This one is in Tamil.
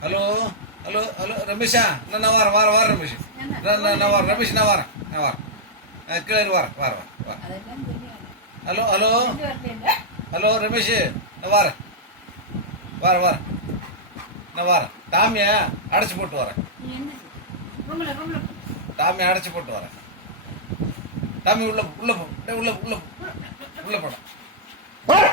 ஹலோ ஹலோ ஹலோ ரமேஷா நான் வரேன் ரமேஷ் நான் வரேன் ரமேஷ் நான் வரேன் கீழே வரேன் ஹலோ ஹலோ ஹலோ ரமேஷ் நான் வரேன் நான் வரேன் டாமியை அடைச்சி போட்டு வரேன் டாமியை அடைச்சி போட்டு வரேன் டாமி உள்ள போட